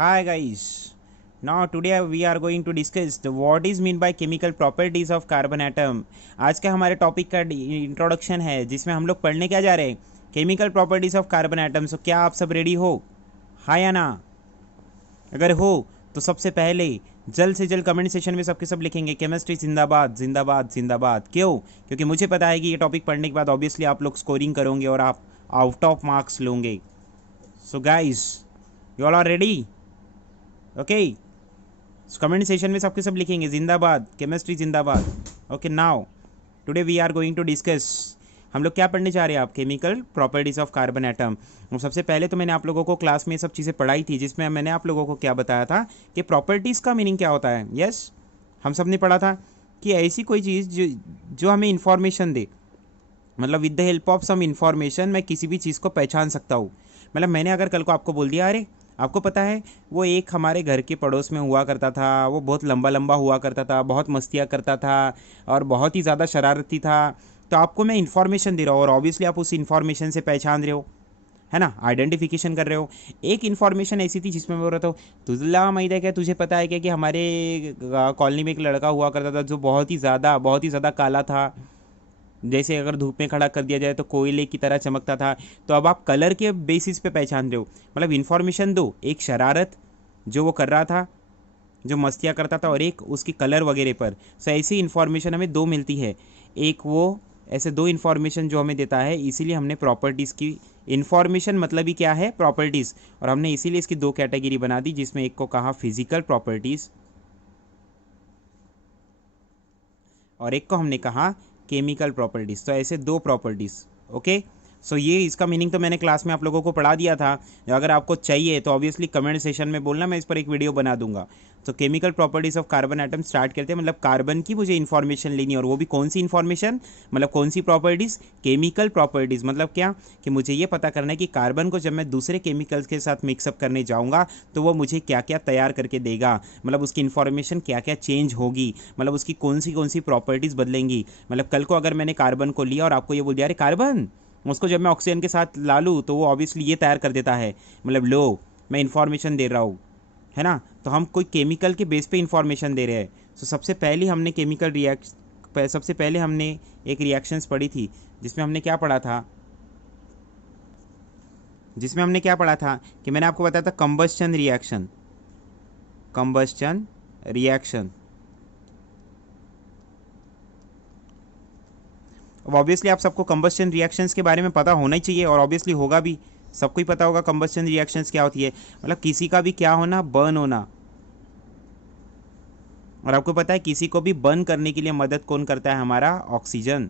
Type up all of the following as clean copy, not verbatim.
Hi guys. Now today we are going to discuss the what is mean by chemical properties of carbon atom. आज का हमारे topic का introduction है जिसमें हम लोग पढ़ने क्या जा रहे हैं, chemical properties of carbon atom. So क्या आप सब रेडी हो? हाँ या ना? अगर हो तो सबसे पहले जल्द से जल्द कमेंट सेशन में सबके सब लिखेंगे केमिस्ट्री जिंदाबाद जिंदाबाद जिंदाबाद। क्यों? क्योंकि मुझे पता है कि ये टॉपिक पढ़ने के बाद ऑब्वियसली आप लोग स्कोरिंग करोगे और आप आउट ऑफ मार्क्स लोगे। So guys, you all are ready? Okay, comment session में सबके सब लिखेंगे जिंदाबाद केमिस्ट्री जिंदाबाद। Okay, now today we are going to discuss, हम लोग क्या पढ़ने जा रहे हैं आप, chemical properties of carbon atom. सबसे पहले तो मैंने आप लोगों को क्लास में ये सब चीज़ें पढ़ाई थी जिसमें मैंने आप लोगों को क्या बताया था कि प्रॉपर्टीज़ का मीनिंग क्या होता है। यस, हम सब ने पढ़ा था कि ऐसी कोई चीज़ जो हमें इंफॉर्मेशन दे, मतलब with the help of some information मैं किसी भी चीज़ को पहचान सकता हूँ। मतलब मैंने अगर कल को आपको बोल दिया, अरे आपको पता है वो एक हमारे घर के पड़ोस में हुआ करता था, वो बहुत लंबा लंबा हुआ करता था, बहुत मस्तियाँ करता था और बहुत ही ज़्यादा शरारती था, तो आपको मैं इन्फॉर्मेशन दे रहा हूँ और ऑब्वियसली आप उस इन्फॉर्मेशन से पहचान रहे हो, है ना, आइडेंटिफिकेशन कर रहे हो। एक इन्फॉर्मेशन ऐसी थी जिसमें मैं बोल रहा था, तुझला मैदा क्या, तुझे पता है क्या कि हमारे कॉलोनी में एक लड़का हुआ करता था जो बहुत ही ज़्यादा काला था, जैसे अगर धूप में खड़ा कर दिया जाए तो कोयले की तरह चमकता था। तो अब आप कलर के बेसिस पे पहचान रहे हो, मतलब इन्फॉर्मेशन दो, एक शरारत जो वो कर रहा था, जो मस्तियाँ करता था, और एक उसकी कलर वगैरह पर। सो ऐसी इन्फॉर्मेशन हमें दो मिलती है, एक वो ऐसे दो इन्फॉर्मेशन जो हमें देता है, इसीलिए हमने प्रॉपर्टीज़ की, इन्फॉर्मेशन मतलब ही क्या है, प्रॉपर्टीज़, और हमने इसीलिए इसकी दो कैटेगरी बना दी जिसमें एक को कहा फिजिकल प्रॉपर्टीज़ और एक को हमने कहा केमिकल प्रॉपर्टीज़। तो ऐसे दो प्रॉपर्टीज़। ओके, सो ये इसका मीनिंग तो मैंने क्लास में आप लोगों को पढ़ा दिया था। अगर आपको चाहिए तो ऑब्वियसली कमेंट सेशन में बोलना, मैं इस पर एक वीडियो बना दूंगा। तो chemical properties of carbon atom start करते हैं। मतलब कार्बन की मुझे इन्फॉर्मेशन लेनी है, और वो भी कौन सी इन्फॉर्मेशन, मतलब कौन सी प्रॉपर्टीज़, केमिकल प्रॉपर्टीज़। मतलब क्या कि मुझे ये पता करना है कि कार्बन को जब मैं दूसरे केमिकल्स के साथ मिक्सअप करने जाऊँगा तो वो मुझे क्या क्या तैयार करके देगा, मतलब उसकी इन्फॉर्मेशन क्या क्या चेंज होगी, मतलब उसकी कौन सी प्रॉपर्टीज़ बदलेंगी। मतलब कल को अगर मैंने कार्बन को लिया और आपको ये बोल दिया, अरे कार्बन, उसको जब मैं ऑक्सीजन के साथ ला लूँ तो वो ऑब्वियसली ये तैयार कर देता है, मतलब लो मैं इन्फॉर्मेशन दे रहा हूँ, है ना। तो हम कोई केमिकल के बेस पे इन्फॉर्मेशन दे रहे हैं। तो सबसे पहले हमने एक रिएक्शंस पढ़ी थी जिसमें हमने क्या पढ़ा था, कि मैंने आपको बताया था कंबस्चन रिएक्शन। अब ऑब्वियसली आप सबको कंबस्चन रिएक्शंस के बारे में पता होना ही चाहिए, और ऑब्वियसली होगा भी, सबको ही पता होगा कंबस्चन रिएक्शंस क्या होती है। मतलब किसी का भी क्या होना, बर्न होना। और आपको पता है किसी को भी बर्न करने के लिए मदद कौन करता है, हमारा ऑक्सीजन।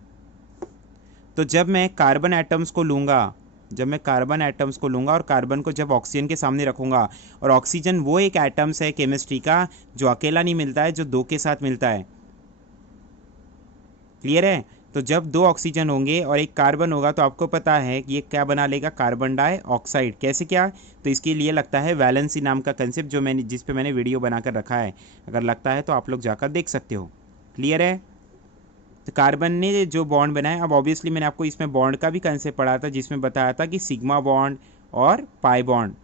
तो जब मैं कार्बन एटम्स को लूँगा और कार्बन को जब ऑक्सीजन के सामने रखूँगा, और ऑक्सीजन वो एक एटम्स है केमिस्ट्री का जो अकेला नहीं मिलता है, जो दो के साथ मिलता है। क्लियर है? तो जब दो ऑक्सीजन होंगे और एक कार्बन होगा तो आपको पता है कि ये क्या बना लेगा, कार्बन डाइऑक्साइड। कैसे, क्या? तो इसके लिए लगता है वैलेंसी नाम का कंसेप्ट, जिस पे मैंने वीडियो बनाकर रखा है। अगर लगता है तो आप लोग जाकर देख सकते हो। क्लियर है? तो कार्बन ने जो बॉन्ड बनाया, अब ऑब्वियसली मैंने आपको इसमें बॉन्ड का भी कंसेप्ट पढ़ा था जिसमें बताया था कि सिग्मा बॉन्ड और पाई बॉन्ड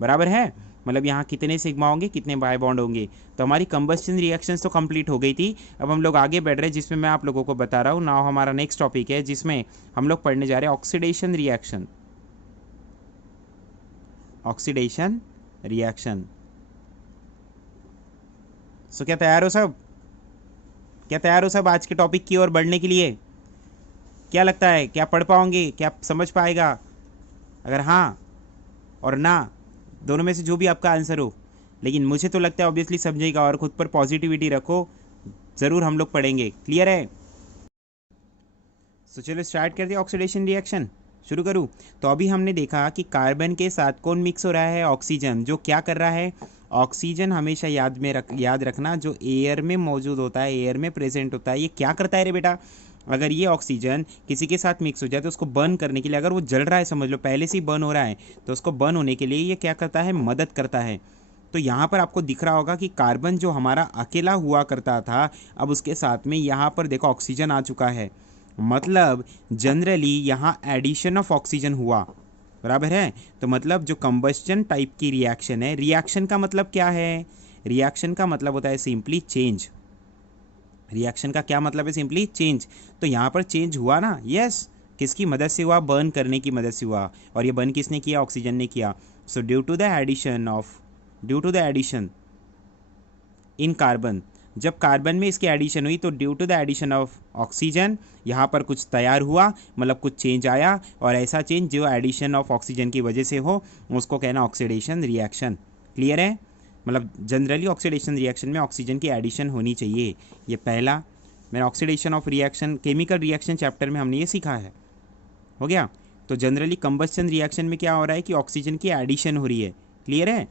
बराबर है, मतलब यहाँ कितने सिग्मा होंगे, कितने पाई बॉन्ड होंगे। तो हमारी कंबस्शन रिएक्शंस तो कंप्लीट हो गई थी। अब हम लोग आगे बढ़ रहे हैं जिसमें मैं आप लोगों को बता रहा हूँ। नाउ हमारा नेक्स्ट टॉपिक है जिसमें हम लोग पढ़ने जा रहे हैं ऑक्सीडेशन रिएक्शन। सो क्या तैयार हो सब आज के टॉपिक की ओर बढ़ने के लिए? क्या लगता है, क्या पढ़ पाओगे, क्या समझ पाएगा? अगर हाँ और ना, दोनों में से जो भी आपका आंसर हो, लेकिन मुझे तो लगता है ऑब्वियसली समझेगा, और खुद पर पॉजिटिविटी रखो, ज़रूर हम लोग पढ़ेंगे। क्लियर है? तो चलो स्टार्ट कर दिया, ऑक्सीडेशन रिएक्शन शुरू करूँ। तो अभी हमने देखा कि कार्बन के साथ कौन मिक्स हो रहा है, ऑक्सीजन। जो क्या कर रहा है, ऑक्सीजन हमेशा याद रखना, जो एयर में मौजूद होता है, एयर में प्रेजेंट होता है, ये क्या करता है रे बेटा, अगर ये ऑक्सीजन किसी के साथ मिक्स हो जाए तो उसको बर्न करने के लिए, अगर वो जल रहा है, समझ लो पहले से ही बर्न हो रहा है, तो उसको बर्न होने के लिए ये क्या करता है, मदद करता है। तो यहाँ पर आपको दिख रहा होगा कि कार्बन जो हमारा अकेला हुआ करता था, अब उसके साथ में यहाँ पर देखो ऑक्सीजन आ चुका है, मतलब जनरली यहाँ एडिशन ऑफ ऑक्सीजन हुआ। बराबर है। तो मतलब जो कंबस्टन टाइप की रिएक्शन है, रिएक्शन का मतलब क्या है, रिएक्शन का मतलब होता है सिंपली चेंज। रिएक्शन का क्या मतलब है, सिंपली चेंज। तो यहाँ पर चेंज हुआ ना, यस। किसकी मदद से हुआ, बर्न करने की मदद से हुआ। और ये बर्न किसने किया, ऑक्सीजन ने किया। So due to the addition in carbon, जब कार्बन में इसकी एडिशन हुई तो due to the addition of oxygen यहाँ पर कुछ तैयार हुआ, मतलब कुछ चेंज आया। और ऐसा चेंज जो एडिशन ऑफ ऑक्सीजन की वजह से हो उसको कहना ऑक्सीडेशन रिएक्शन। क्लियर है। मतलब जनरली ऑक्सीडेशन रिएक्शन में ऑक्सीजन की एडिशन होनी चाहिए। ये पहला मैंने oxidation of reaction chemical reaction chapter में हमने ये सीखा है, हो गया। तो जनरली कंबस्टन रिएक्शन में क्या हो रहा है कि ऑक्सीजन की एडिशन हो रही है। क्लियर है।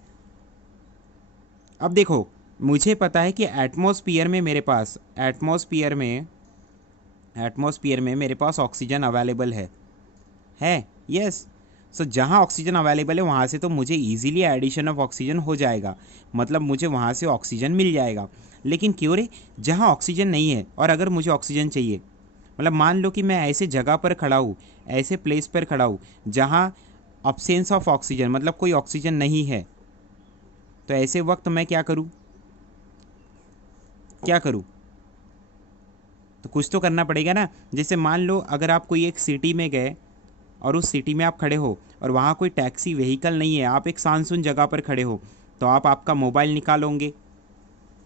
अब देखो, मुझे पता है कि एटमॉस्फेयर में मेरे पास ऑक्सीजन अवेलेबल है यस। सो जहाँ ऑक्सीजन अवेलेबल है वहाँ से तो मुझे इजीली एडिशन ऑफ ऑक्सीजन हो जाएगा, मतलब मुझे वहाँ से ऑक्सीजन मिल जाएगा। लेकिन क्यों रे, जहाँ ऑक्सीजन नहीं है और अगर मुझे ऑक्सीजन चाहिए, मतलब मान लो कि मैं ऐसे जगह पर खड़ा हूँ, ऐसे प्लेस पर खड़ा हूँ जहाँ अब्सेंस ऑफ ऑक्सीजन, मतलब कोई ऑक्सीजन नहीं है, तो ऐसे वक्त मैं क्या करूँ, तो कुछ तो करना पड़ेगा ना। जैसे मान लो अगर आप कोई एक सिटी में गए और उस सिटी में आप खड़े हो और वहाँ कोई टैक्सी व्हीकल नहीं है, आप एक शानसून जगह पर खड़े हो, तो आप आपका मोबाइल निकालोगे,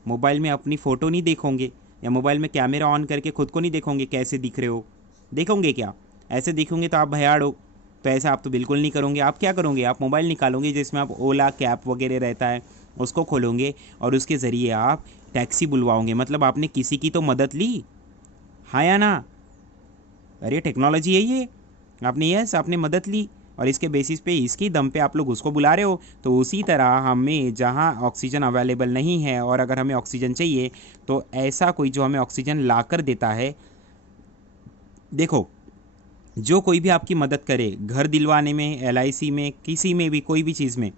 मोबाइल में अपनी फ़ोटो नहीं देखोगे, या मोबाइल में कैमरा ऑन करके खुद को नहीं देखोगे कैसे दिख रहे हो, देखोगे क्या, ऐसे देखोगे तो आप भयाड़ हो। तो ऐसा आप तो बिल्कुल नहीं करोगे। आप क्या करोगे, आप मोबाइल निकालोगे जिसमें आप ओला कैब वगैरह रहता है उसको खोलोगे और उसके ज़रिए आप टैक्सी बुलवाओगे, मतलब आपने किसी की तो मदद ली, हाँ या ना। अरे टेक्नोलॉजी है ये, आपने यस आपने मदद ली और इसके बेसिस पे इसकी दम पे आप लोग उसको बुला रहे हो। तो उसी तरह हमें जहाँ ऑक्सीजन अवेलेबल नहीं है और अगर हमें ऑक्सीजन चाहिए तो ऐसा कोई जो हमें ऑक्सीजन ला कर देता है। देखो, जो कोई भी आपकी मदद करे, घर दिलवाने में, एलआईसी में, किसी में भी, कोई भी चीज़ में,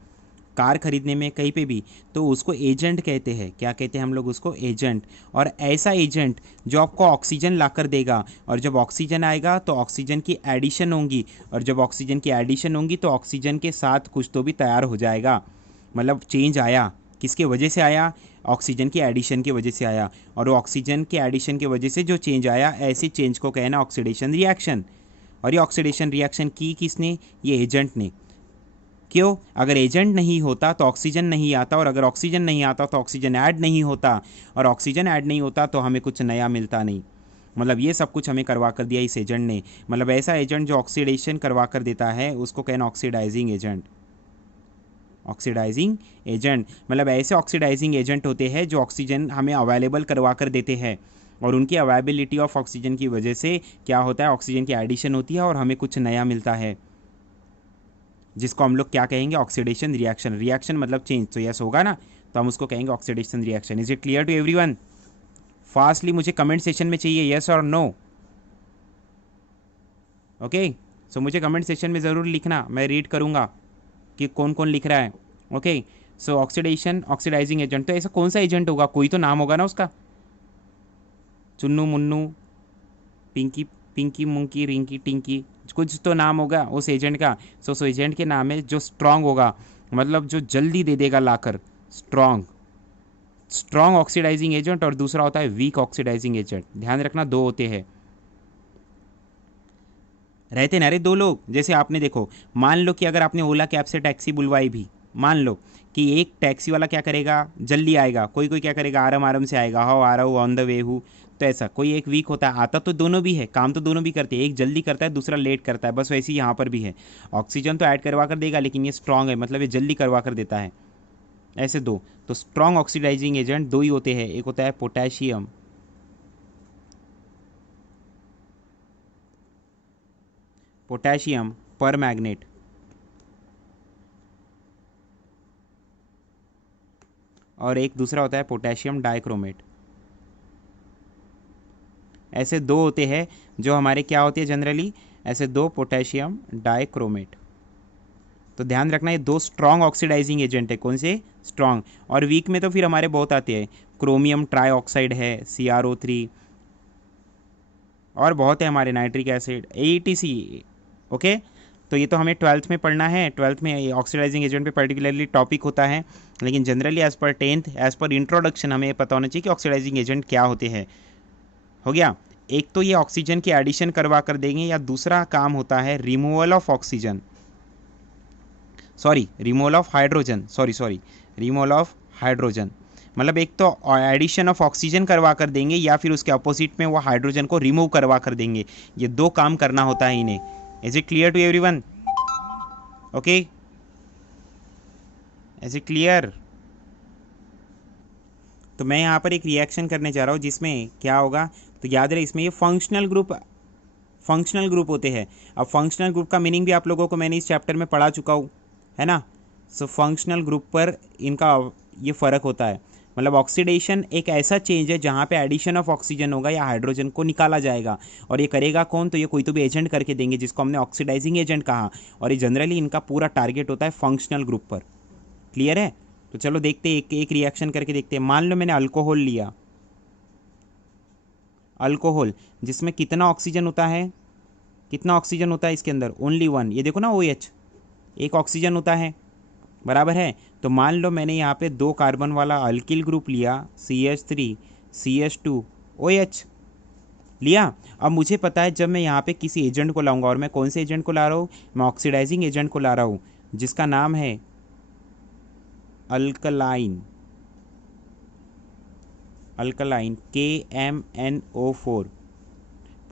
कार खरीदने में, कहीं पे भी, तो उसको एजेंट कहते हैं। क्या कहते हैं हम लोग उसको, एजेंट। और ऐसा एजेंट जो आपको ऑक्सीजन ला कर देगा, और जब ऑक्सीजन आएगा तो ऑक्सीजन की एडिशन होंगी, और जब ऑक्सीजन की एडिशन होंगी तो ऑक्सीजन के साथ कुछ तो भी तैयार हो जाएगा। मतलब चेंज आया, किसके वजह से आया, ऑक्सीजन की एडिशन की वजह से आया। और वो ऑक्सीजन के एडिशन की वजह से जो चेंज आया, ऐसे चेंज को कहना ऑक्सीडेशन रिएक्शन। और ये ऑक्सीडेशन रिएक्शन की किसने, ये एजेंट ने। क्यों, अगर एजेंट नहीं होता तो ऑक्सीजन नहीं आता, और अगर ऑक्सीजन नहीं आता तो ऑक्सीजन ऐड नहीं होता, और ऑक्सीजन ऐड नहीं होता तो हमें कुछ नया मिलता नहीं। मतलब ये सब कुछ हमें करवा कर दिया इस एजेंट ने। मतलब ऐसा एजेंट जो ऑक्सीडेशन करवा कर देता है उसको कहना ऑक्सीडाइजिंग एजेंट। ऑक्सीडाइजिंग एजेंट मतलब ऐसे ऑक्सीडाइजिंग एजेंट होते हैं जो ऑक्सीजन हमें अवेलेबल करवा कर देते हैं, और उनकी अवेलेबिलिटी ऑफ ऑक्सीजन की वजह से क्या होता है, ऑक्सीजन की एडिशन होती है और हमें कुछ नया मिलता है, जिसको हम लोग क्या कहेंगे, ऑक्सीडेशन रिएक्शन। रिएक्शन मतलब चेंज, तो यस होगा ना, तो हम उसको कहेंगे oxidation reaction. Is it clear to everyone? Fastly मुझे कमेंट सेशन में चाहिए यस और नो। ओके, सो मुझे कमेंट सेशन में ज़रूर लिखना, मैं रीड करूँगा कि कौन कौन लिख रहा है। Okay, so oxidation oxidizing agent, तो ऐसा कौन सा एजेंट होगा, कोई तो नाम होगा ना उसका, चुन्नू मुन्नू पिंकी पिंकी मुंकी रिंकी टिंकी, कुछ तो नाम होगा उस एजेंट का। सो एजेंट के नाम है जो स्ट्रांग होगा, मतलब जो जल्दी दे देगा लाकर, स्ट्रांग। स्ट्रांग ऑक्सीडाइजिंग एजेंट, और दूसरा होता है वीक ऑक्सीडाइजिंग एजेंट। ध्यान रखना, दो होते हैं, रहते ना रे दो लोग। जैसे आपने देखो, मान लो कि अगर आपने ओला कैब से टैक्सी बुलवाई भी, मान लो कि एक टैक्सी वाला क्या करेगा, जल्दी आएगा, कोई कोई क्या करेगा, आराम आराम से आएगा, हाँ आ रहा हूँ, ऑन द वे हूँ। तो ऐसा कोई एक वीक होता है, आता तो दोनों भी है, काम तो दोनों भी करते हैं, एक जल्दी करता है दूसरा लेट करता है, बस वैसे ही यहाँ पर भी है। ऑक्सीजन तो ऐड करवा कर देगा लेकिन ये स्ट्रांग है, मतलब ये जल्दी करवा कर देता है। ऐसे दो, तो स्ट्रांग ऑक्सीडाइजिंग एजेंट दो ही होते हैं, एक होता है पोटेशियम, पोटेशियम पर मैग्नेट, और एक दूसरा होता है पोटेशियम डाइक्रोमेट। ऐसे दो होते हैं जो हमारे क्या होते हैं जनरली, ऐसे दो पोटेशियम डाइक्रोमेट। तो ध्यान रखना, ये दो स्ट्रॉन्ग ऑक्सीडाइजिंग एजेंट है। कौन से, स्ट्रॉन्ग। और वीक में तो फिर हमारे बहुत आते हैं, क्रोमियम ट्राईऑक्साइड है, CrO3, और बहुत है हमारे, नाइट्रिक एसिड, AETC। ओके, तो ये तो हमें 12th में पढ़ना है, 12th में ऑक्सीडाइजिंग एजेंट पे पर्टिकुलरली टॉपिक होता है, लेकिन generally as per 10th as per introduction हमें पता होना चाहिए कि ऑक्सीडाइजिंग एजेंट क्या होते हैं। हो गया। एक तो ये ऑक्सीजन की एडिशन करवा कर देंगे, या दूसरा काम होता है removal of oxygen, sorry removal of hydrogen, sorry removal of hydrogen. मतलब एक तो एडिशन ऑफ ऑक्सीजन करवा कर देंगे, या फिर उसके अपोजिट में वो हाइड्रोजन को रिमूव करवा कर देंगे। ये दो काम करना होता है इन्हें। Is it clear to everyone? Okay, is it clear? तो मैं यहाँ पर एक रिएक्शन करने जा रहा हूँ जिसमें क्या होगा, तो याद रहे इसमें ये फंक्शनल ग्रुप होते हैं। अब फंक्शनल ग्रुप का मीनिंग भी आप लोगों को मैंने इस चैप्टर में पढ़ा चुका हूँ, है ना। सो फंक्शनल ग्रुप पर इनका ये फ़र्क होता है। मतलब ऑक्सीडेशन एक ऐसा चेंज है जहाँ पे एडिशन ऑफ ऑक्सीजन होगा या हाइड्रोजन को निकाला जाएगा, और ये करेगा कौन, तो ये कोई तो भी एजेंट करके देंगे जिसको हमने ऑक्सीडाइजिंग एजेंट कहा, और ये जनरली इनका पूरा टारगेट होता है फंक्शनल ग्रुप पर। क्लियर है? तो चलो देखते एक एक रिएक्शन करके देखते हैं। मान लो मैंने अल्कोहल लिया, अल्कोहल जिसमें कितना ऑक्सीजन होता है, कितना ऑक्सीजन होता है इसके अंदर, ओनली वन। ये देखो ना OH, एक ऑक्सीजन होता है, बराबर है। तो मान लो मैंने यहाँ पे 2 कार्बन वाला अल्किल ग्रुप लिया, CH3 CH2 OH लिया। अब मुझे पता है जब मैं यहाँ पे किसी एजेंट को लाऊंगा, और मैं कौन से एजेंट को ला रहा हूँ, मैं ऑक्सीडाइजिंग एजेंट को ला रहा हूँ जिसका नाम है अल्कलाइन, अल्कलाइन KMnO4,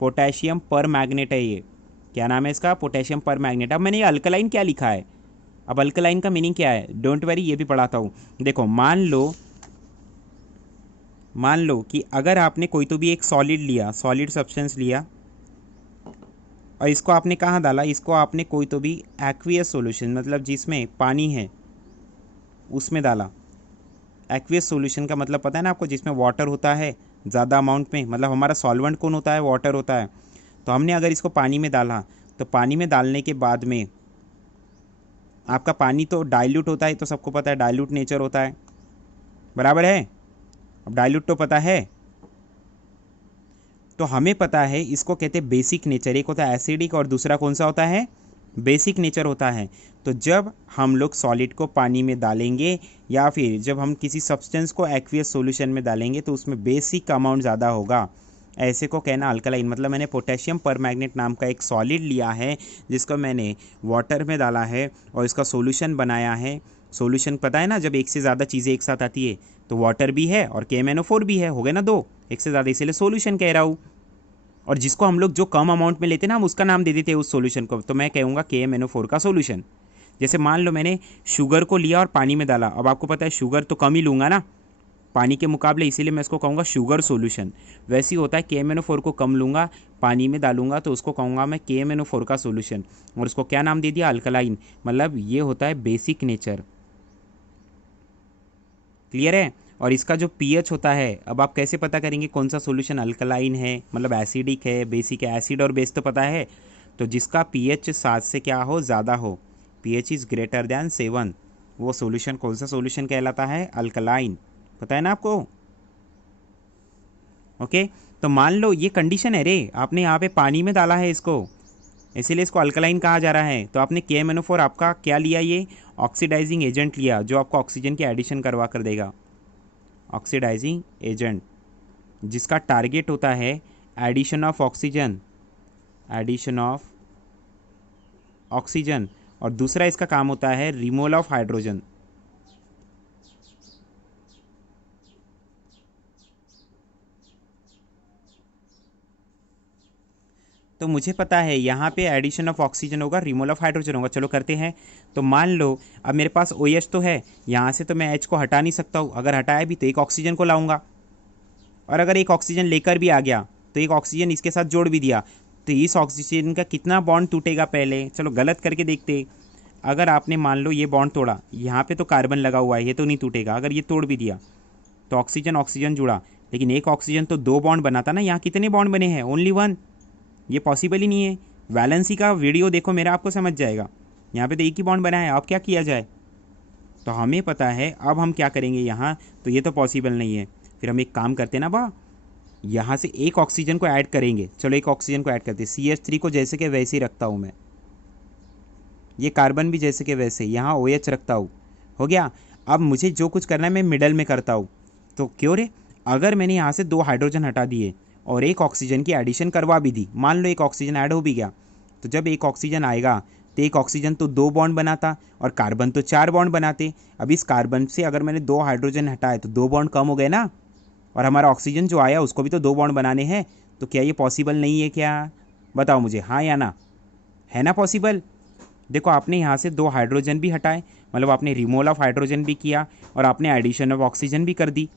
पोटेशियम पर मैग्नेट है ये। क्या नाम है इसका? पोटेशियम पर मैग्नेट। अब मैंने ये अल्कलाइन क्या लिखा है, अब अल्कलाइन का मीनिंग क्या है, डोंट वरी ये भी पढ़ाता हूँ। देखो मान लो कि अगर आपने कोई तो भी एक सॉलिड लिया, सॉलिड सब्सटेंस लिया, और इसको आपने कहाँ डाला, इसको आपने कोई तो भी एक्वियस सॉल्यूशन, मतलब जिसमें पानी है उसमें डाला। एक्वियस सॉल्यूशन का मतलब पता है ना आपको, जिसमें वाटर होता है ज़्यादा अमाउंट में, मतलब हमारा सॉल्वेंट कौन होता है, वाटर होता है। तो हमने अगर इसको पानी में डाला, तो पानी में डालने के बाद में आपका पानी तो डाइल्यूट होता है, तो सबको पता है डाइल्यूट नेचर होता है, बराबर है। अब डाइल्यूट तो पता है, तो हमें पता है इसको कहते हैं बेसिक नेचर। एक होता है एसिडिक और दूसरा कौन सा होता है, बेसिक नेचर होता है। तो जब हम लोग सॉलिड को पानी में डालेंगे, या फिर जब हम किसी सब्सटेंस को एक्वियस सॉल्यूशन में डालेंगे, तो उसमें बेसिक अमाउंट ज़्यादा होगा, ऐसे को कहना अल्कलाइन। मतलब मैंने पोटेशियम परमैग्नेट नाम का एक सॉलिड लिया है जिसको मैंने वाटर में डाला है और इसका सॉल्यूशन बनाया है। सॉल्यूशन पता है ना, जब एक से ज़्यादा चीज़ें एक साथ आती है, तो वाटर भी है और KMnO4 भी है, हो गए ना 2, एक से ज़्यादा, इसीलिए सॉल्यूशन कह रहा हूँ। और जिसको हम लोग जो कम अमाउंट में लेते हैं ना, हम उसका नाम दे देते हैं उस सॉल्यूशन को, तो मैं कहूँगा KMnO4 का सॉल्यूशन। जैसे मान लो मैंने शुगर को लिया और पानी में डाला, अब आपको पता है शुगर तो कम ही लूँगा ना पानी के मुकाबले, इसीलिए मैं इसको कहूँगा शुगर सॉल्यूशन। वैसे ही होता है KMnO4 को कम लूँगा, पानी में डालूंगा, तो उसको कहूँगा मैं KMnO4 का सॉल्यूशन, और उसको क्या नाम दे दिया, अल्कलाइन। मतलब ये होता है बेसिक नेचर। क्लियर है? और इसका जो pH होता है, अब आप कैसे पता करेंगे कौन सा सॉल्यूशन अल्कलाइन है, मतलब एसिडिक है, बेसिक है। एसिड और बेस तो पता है, तो जिसका pH 7 से क्या हो, ज़्यादा हो, pH इज़ ग्रेटर दैन 7, वो सॉल्यूशन कौन सा सॉल्यूशन कहलाता है, अल्कलाइन। पता है ना आपको? ओके। तो मान लो ये कंडीशन है रे, आपने यहाँ पे पानी में डाला है इसको, इसीलिए इसको अल्कलाइन कहा जा रहा है। तो आपने KMnO4 आपका क्या लिया, ये ऑक्सीडाइजिंग एजेंट लिया जो आपको ऑक्सीजन की एडिशन करवा कर देगा, ऑक्सीडाइजिंग एजेंट जिसका टारगेट होता है addition of oxygen, addition of oxygen, और दूसरा इसका काम होता है रिमूवल ऑफ हाइड्रोजन। तो मुझे पता है यहाँ पे एडिशन ऑफ ऑक्सीजन होगा, रिमूवल ऑफ हाइड्रोजन होगा। चलो करते हैं। तो मान लो अब मेरे पास OH तो है, यहाँ से तो मैं H को हटा नहीं सकता हूँ, अगर हटाया भी तो एक ऑक्सीजन को लाऊंगा, और अगर एक ऑक्सीजन लेकर भी आ गया तो एक ऑक्सीजन इसके साथ जोड़ भी दिया, तो इस ऑक्सीजन का कितना बॉन्ड टूटेगा पहले, चलो गलत करके देखते। अगर आपने मान लो ये बॉन्ड तोड़ा, यहाँ पे तो कार्बन लगा हुआ है, ये तो नहीं टूटेगा। अगर ये तोड़ भी दिया तो ऑक्सीजन ऑक्सीजन जुड़ा, लेकिन एक ऑक्सीजन तो 2 बॉन्ड बनाता ना, यहाँ कितने बॉन्ड बने हैं, ओनली 1। ये पॉसिबल ही नहीं है। वैलेंसी का वीडियो देखो मेरा, आपको समझ जाएगा। यहाँ पे तो एक ही बॉन्ड बना है, अब क्या किया जाए। तो हमें पता है अब हम क्या करेंगे यहाँ, तो ये तो पॉसिबल नहीं है। फिर हम एक काम करते ना बा, यहाँ से एक ऑक्सीजन को ऐड करेंगे। चलो एक ऑक्सीजन को ऐड करते हैं, CH3 को जैसे कि वैसे ही रखता हूँ मैं, ये कार्बन भी जैसे कि वैसे यहाँ OH रखता हूँ, हो गया। अब मुझे जो कुछ करना है मैं मिडल में करता हूँ। तो क्यों रे, अगर मैंने यहाँ से 2 हाइड्रोजन हटा दिए और एक ऑक्सीजन की एडिशन करवा भी दी, मान लो एक ऑक्सीजन ऐड हो भी गया, तो जब एक ऑक्सीजन आएगा तो एक ऑक्सीजन तो 2 बॉन्ड बनाता और कार्बन तो 4 बॉन्ड बनाते। अब इस कार्बन से अगर मैंने 2 हाइड्रोजन हटाए तो 2 बॉन्ड कम हो गए ना, और हमारा ऑक्सीजन जो आया उसको भी तो 2 बॉन्ड बनाने हैं। तो क्या ये पॉसिबल नहीं है क्या? बताओ मुझे, हाँ या ना? है ना पॉसिबल? देखो आपने यहाँ से 2 हाइड्रोजन भी हटाए, मतलब आपने रिमूवल ऑफ हाइड्रोजन भी किया और आपने एडिशन ऑफ ऑक्सीजन भी कर दी,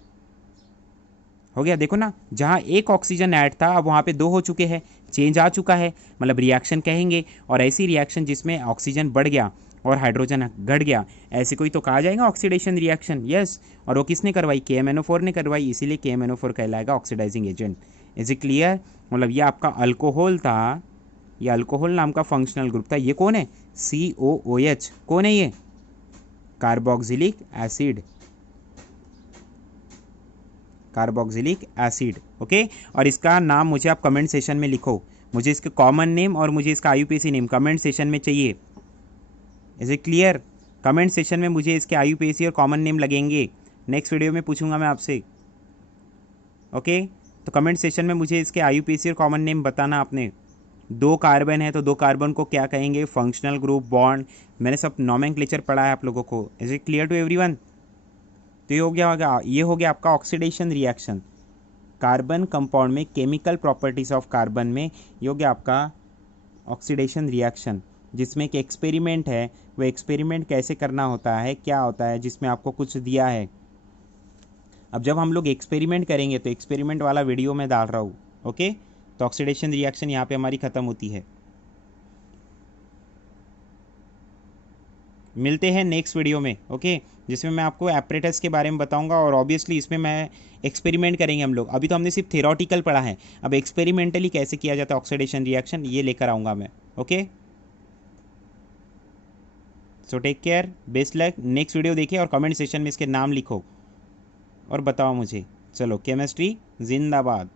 हो गया। देखो ना, जहाँ एक ऑक्सीजन ऐड था अब वहाँ पे 2 हो चुके हैं, चेंज आ चुका है, मतलब रिएक्शन कहेंगे। और ऐसी रिएक्शन जिसमें ऑक्सीजन बढ़ गया और हाइड्रोजन घट गया, ऐसे कोई तो कहा जाएगा ऑक्सीडेशन रिएक्शन। यस, और वो किसने करवाई? KMnO4 ने करवाई, इसीलिए KMnO4 कहलाएगा oxidizing agent. Is it clear? मतलब ये आपका अल्कोहल था, ये अल्कोहल नाम का फंक्शनल ग्रुप था। ये कौन है? COOH। कौन है ये? Carboxylic acid, carboxylic acid. Okay, और इसका नाम मुझे आप कमेंट सेशन में लिखो, मुझे इसके कॉमन नेम और मुझे इसका IUPAC नेम कमेंट सेशन में चाहिए। Is it clear? Comment session में मुझे इसके IUPAC और कॉमन नेम लगेंगे, नेक्स्ट वीडियो में पूछूंगा मैं आपसे। ओके, तो कमेंट सेशन में मुझे इसके IUPAC और कॉमन नेम बताना आपने। 2 कार्बन है तो 2 कार्बन को क्या कहेंगे? फंक्शनल ग्रुप, बॉन्ड, मैंने सब नॉमेनक्लेचर पढ़ा है आप लोगों को। Is it clear to everyone? तो ये हो गया आपका ऑक्सीडेशन रिएक्शन। कार्बन कंपाउंड में केमिकल प्रॉपर्टीज ऑफ कार्बन में ये हो गया आपका ऑक्सीडेशन रिएक्शन, जिसमें एक एक्सपेरिमेंट है। वो एक्सपेरिमेंट कैसे करना होता है, क्या होता है, जिसमें आपको कुछ दिया है। अब जब हम लोग एक्सपेरिमेंट करेंगे तो एक्सपेरिमेंट वाला वीडियो मैं डाल रहा हूँ। ओके, तो ऑक्सीडेशन रिएक्शन यहाँ पे हमारी ख़त्म होती है। मिलते हैं नेक्स्ट वीडियो में। ओके, जिसमें मैं आपको एपरेटस के बारे में बताऊंगा और ऑब्वियसली इसमें मैं एक्सपेरिमेंट करेंगे हम लोग। अभी तो हमने सिर्फ थियोरटिकल पढ़ा है, अब एक्सपेरिमेंटली कैसे किया जाता है ऑक्सीडेशन रिएक्शन, ये लेकर आऊँगा मैं। Okay, so take care, best luck. Next video देखिए और कमेंट सेशन में इसके नाम लिखो और बताओ मुझे। चलो, केमिस्ट्री जिंदाबाद।